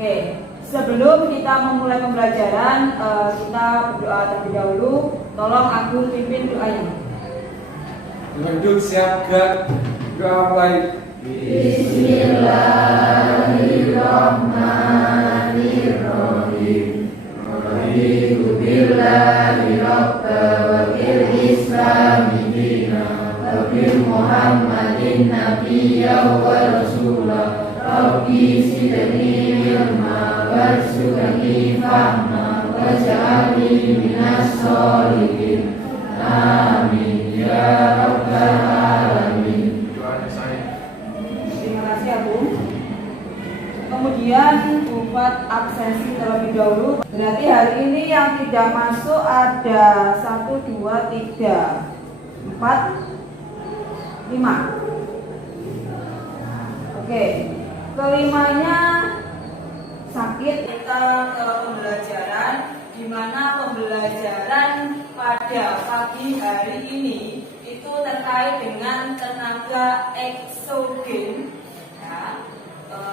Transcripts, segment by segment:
Oke, sebelum kita memulai pembelajaran, kita berdoa terlebih dahulu. Tolong Agung pimpin doanya. Mendung siapkan doa baik. Bismillahirrahmanirrahim. Raditu billahi rabba wa bil islami dina wa bil muhammadin nabiyya wa rasulah. Rabbi zidni ilma warzuqni fahma waj'alni minas sholihin. Amin ya rabbal alamin. Terima kasih Agung. Kemudian buat absensi terlebih dahulu. Berarti hari ini yang tidak masuk ada 1, 2, 3, 4, 5. Oke, kelimanya sakit. Kita ke pembelajaran, di mana pembelajaran pada pagi hari ini itu terkait dengan tenaga eksogen. Ya.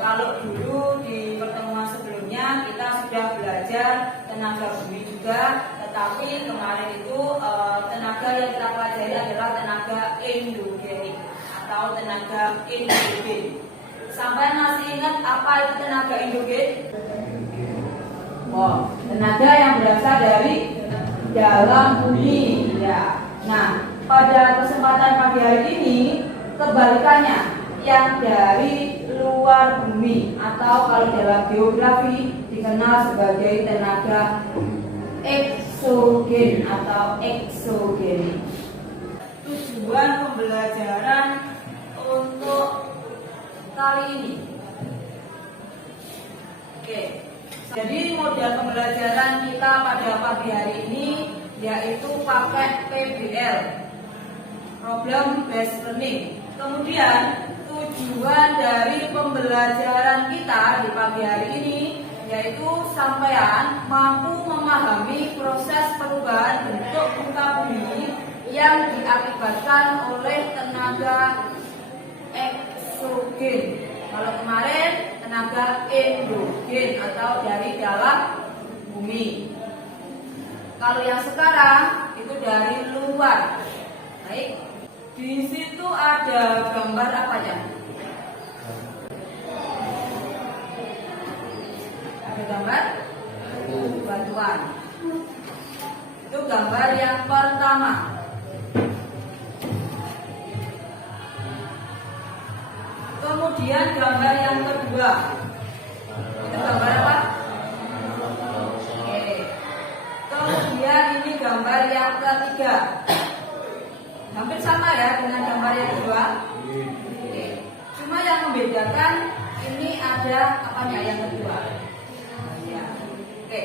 Kalau dulu di pertemuan sebelumnya kita sudah belajar tenaga bumi juga, tetapi kemarin itu tenaga yang kita pelajari adalah tenaga endogenik atau tenaga endogen. Sampai masih ingat apa itu tenaga endogen? Oh, tenaga yang berasal dari dalam bumi. Ya. Nah, pada kesempatan pagi hari ini kebalikannya, yang dari luar bumi atau kalau dalam geografi dikenal sebagai tenaga eksogen atau eksogenik. Tujuan pembelajaran untuk kali ini. Oke. Jadi model pembelajaran kita pada pagi hari ini yaitu pakai PBL, Problem Based Learning. Kemudian tujuan dari pembelajaran kita di pagi hari ini yaitu sampean mampu memahami proses perubahan bentuk muka bumi yang diakibatkan oleh tenaga eksogen. Kalau kemarin tenaga endogen atau dari dalam bumi. Kalau yang sekarang itu dari luar. Baik. Di situ ada gambar apa ya? Ada gambar batuan. Itu gambar yang pertama. Kemudian gambar yang kedua. Itu gambar apa? Oke. Kemudian ini gambar yang ketiga. Hampir sama ya dengan gambar yang kedua. Oke. Cuma yang membedakan ini ada apanya yang kedua. Ya. Oke.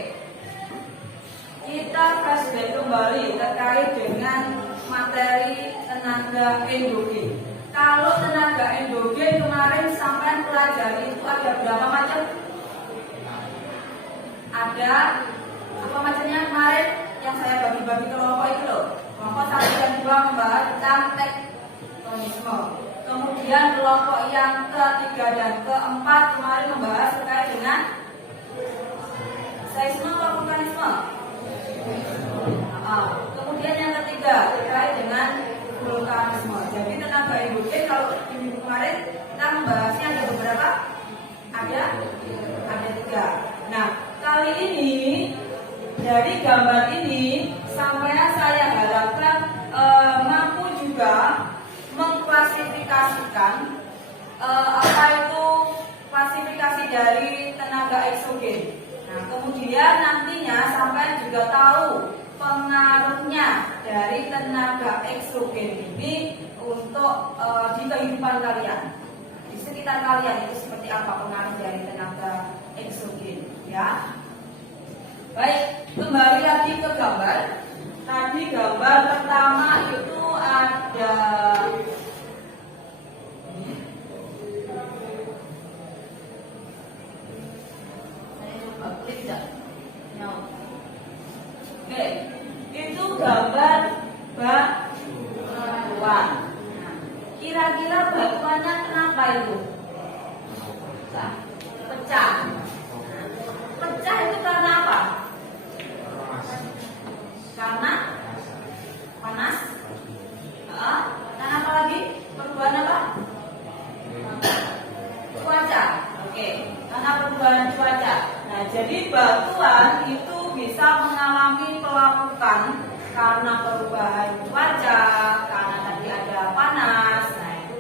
Kita flashback kembali terkait dengan materi tenaga endogen. Kalau tenaga endogen kemarin sampai pelajari itu ada berapa macam? Ada apa macamnya kemarin yang saya bagi-bagi kelompok itu loh. Kelompok 1 dan 2 membahas tentang tektonisme. Kemudian kelompok yang ketiga dan keempat kemarin membahas terkait dengan seisme atau vulkanisme. Kemudian yang ketiga terkait dengan vulkanisme. Jadi tenaga endogen kalau di minggu kemarin kita membahasnya ada beberapa? Ada 3. Nah, kali ini dari gambar ini sampai saya harapkan mampu juga mengklasifikasikan apa itu klasifikasi dari tenaga eksogen. Nah, kemudian nantinya sampai juga tahu pengaruhnya dari tenaga eksogen ini untuk di kehidupan kalian, di sekitar kalian itu seperti apa pengaruh dari tenaga eksogen, ya. Baik, kembali lagi ke gambar. Tadi gambar pertama itu ada saya coba klik ya. Oke, itu gambar batuan. Kira-kira batuannya kenapa itu? Pecah. fenomena perubahan cuaca. Nah, jadi batuan itu bisa mengalami pelapukan karena perubahan cuaca, karena tadi ada panas. Nah, itu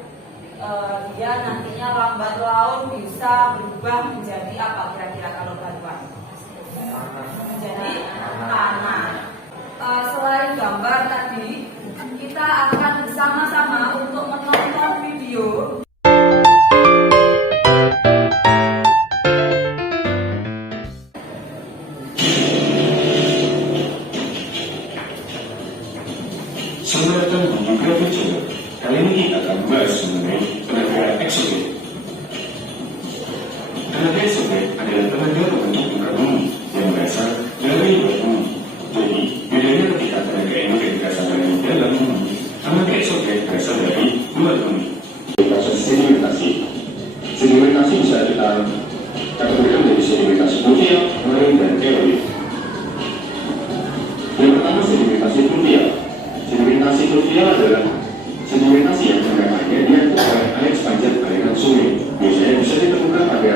dia nantinya lambat laun bisa berubah menjadi apa kira-kira kalau batuan? Menjadi tanah. Selain gambar tadi, kita akan bersama-sama untuk menonton video. Selamat datang di Gravity Channel. Kali ini kita akan membahas mengenai tenaga eksogen. Tenaga eksogen adalah tenaga pembentuk muka bumi yang berasal dari luar bumi. Jadi, bedanya ketika tenaga eksogen berasal dari dalam bumi, tenaga eksogen berasal dari luar bumi. Proses sedimentasi. Sedimentasi bisa kita kategorikan menjadi sedimentasi pluvial, marine, dan aerolik. Yang pertama, sedimentasi pluvial. Sedimentasi pluvial adalah sedimentasi yang mengakibatkan diangkut oleh air sepanjang aliran sungai. Biasanya bisa ditemukan pada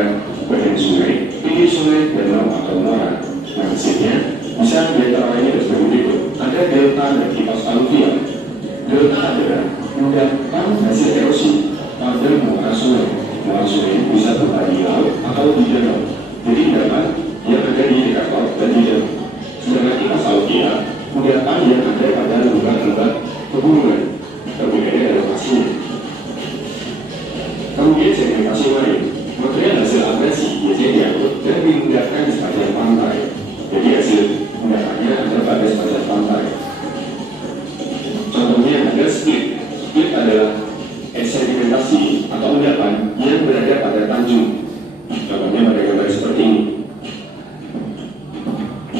badan sungai, pinggir sungai, danau atau muara. Nah, hasilnya bisa diantara lainnya sebagai berikut. Ada delta dan kipas aluvial. Delta adalah endapan hasil erosi pada muara sungai. Muara sungai bisa berada di laut atau di danau. Jadi endapan yang ada di dekat laut dan di danau. Sedangkan kipas aluvial endapan yang ada pada lembah-lembah pegunungan. Berbeda dari lokasinya. Kemudian sedimentasi lain, material hasil abrasi biasanya diangkut dan diendapkan di sepanjang pantai. Jadi hasil endapannya ada pada sepanjang pantai. Contohnya ada split. Split adalah sedimentasi atau endapan yang berada pada tanjung. Contohnya pada gambar seperti ini.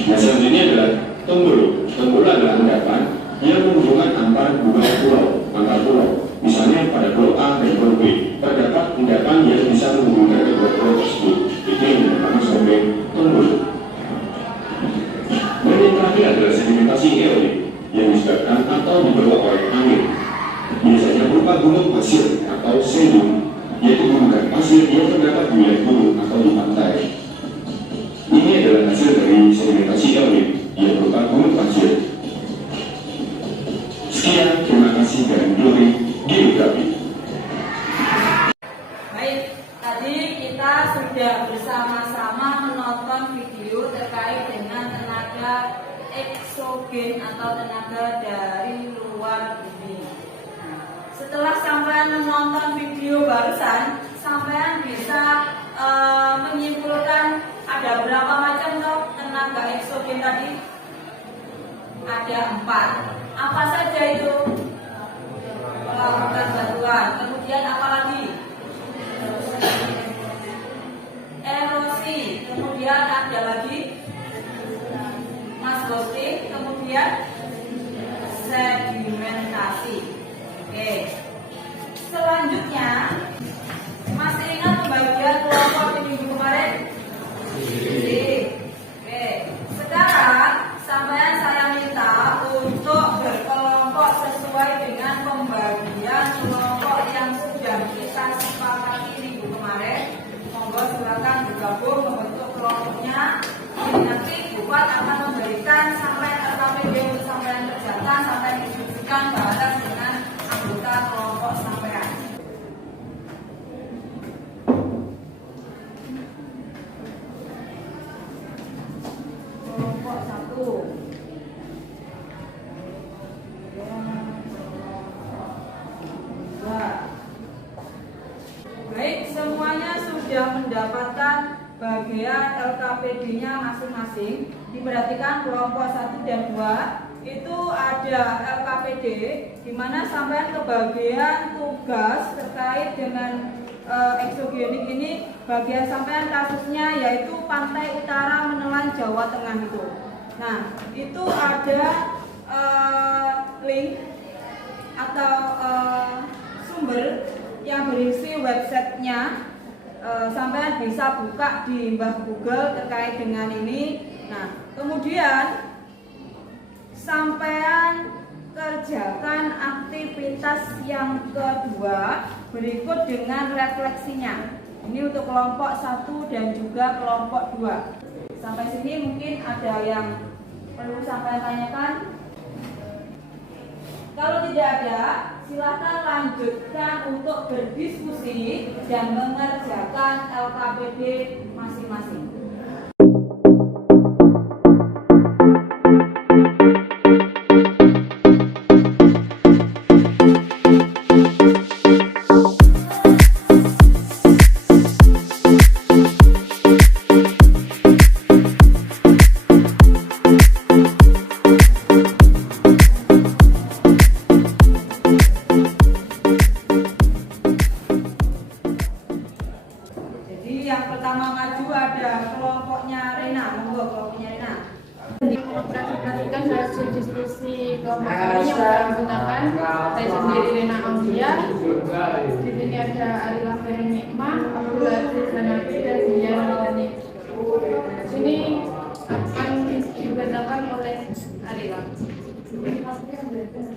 Nah, selanjutnya adalah tembul. Tembul adalah endapan yang menghubungkan antar pulau. Misalnya pada pulau A dan pulau B, terdapat endapan yang bisa menghubungkan kedua pulau tersebut. Itu yang dinamakan sebagai tembul. Dan yang terakhir adalah sedimentasi aerolik yang disebabkan atau dibawa oleh angin. Biasanya berupa gunung pasir atau sedum, yaitu gunungan pasir yang terdapat di wilayah gunung atau di pantai. Ini adalah hasil dari sedimentasi aerolik yang berupa gunung pasir. Sekian, terima kasih dan glory geografi. Baik, tadi kita sudah bersama-sama menonton video terkait dengan tenaga eksogen atau tenaga dari luar bumi. Setelah sampean menonton video barusan, sampean bisa menyimpulkan ada berapa macam toh tenaga eksogen tadi? Ada 4. Apa saja itu? Pelapukan batuan. Kemudian apa lagi? Erosi. Kemudian ada lagi Mas Bosti. Kemudian sedimentasi. Oke. Selanjutnya, masih ingat pembagian kelompok di minggu kemarin? Oke. Sekarang sampean saya minta untuk berkelompok sesuai dengan pembagian kelompok yang sudah kita sepakati minggu kemarin. Monggo silakan bergabung membentuk kelompoknya. Jadi nanti Bupat akan memberikan sampai RKPD untuk sampean kerjakan sampai diskusikan bareng dengan anggota kelompok sampean. Kelompok 1. Baik, semuanya sudah mendapatkan bagian LKPD-nya masing-masing. Diperhatikan kelompok 1 dan 2 itu ada LKPD di mana sampai kebagian tugas terkait dengan eksogenik ini. Bagian sampean kasusnya yaitu pantai utara menelan Jawa Tengah itu. Nah, itu ada link atau sumber yang berisi websitenya. Sampean bisa buka di Mbah Google terkait dengan ini. Nah, kemudian sampean kerjakan aktivitas yang kedua berikut dengan refleksinya. Ini untuk kelompok 1 dan juga kelompok 2. Sampai sini mungkin ada yang perlu sampai tanyakan. Kalau tidak ada, silakan lanjutkan untuk berdiskusi dan mengerjakan LKPD masing-masing. Yang pertama maju ada kelompoknya Rena, monggo kelompoknya Rena. Perhatikan hasil diskusi kelompok kami yang menggunakan saya sendiri Rena Aulia. Di sini ada Arila Feren Nikmah, Abdul Aziz Hanafi dan Dian Rani. Di sini akan dibacakan oleh Arila.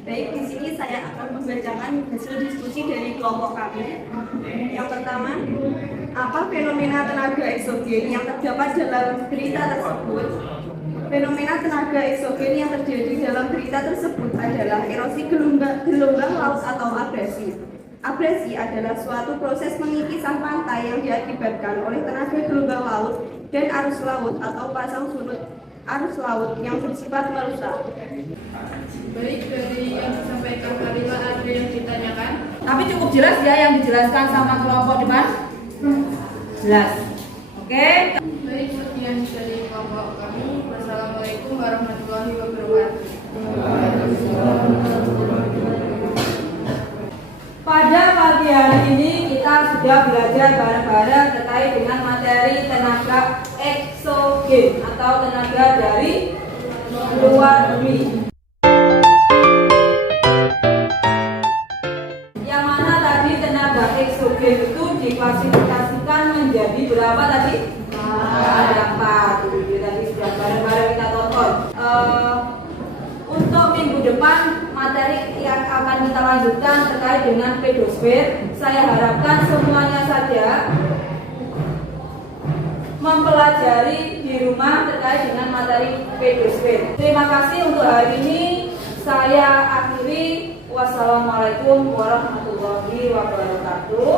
Baik, di sini saya akan membacakan hasil diskusi dari kelompok kami. Yang pertama, apa fenomena tenaga eksogen yang terdapat dalam berita tersebut? Fenomena tenaga eksogen yang terjadi dalam berita tersebut adalah erosi gelombang laut atau abrasi. Abrasi adalah suatu proses mengikisan pantai yang diakibatkan oleh tenaga gelombang laut dan arus laut atau pasang surut arus laut yang bersifat merusak. Baik, dari yang disampaikan Arila ada yang ditanyakan. Tapi cukup jelas ya yang dijelaskan sama kelompok depan? Jelas. Oke. Baik, sekian dari kelompok kami. Wassalamualaikum warahmatullahi wabarakatuh. Pada pagi hari ini kita sudah belajar bareng-bareng terkait dengan materi tenaga eksogen atau tenaga dari luar bumi. Yang mana tadi tenaga eksogen itu diklasifikasikan menjadi berapa tadi? Ada 4. Jadi tadi sudah bareng-bareng kita tonton. Untuk minggu depan materi yang akan kita lanjutkan terkait dengan pedosfer. Saya harapkan semuanya saja mempelajari di rumah terkait dengan materi pedosfer. Terima kasih untuk hari ini. Saya akhiri. Wassalamualaikum warahmatullahi wabarakatuh.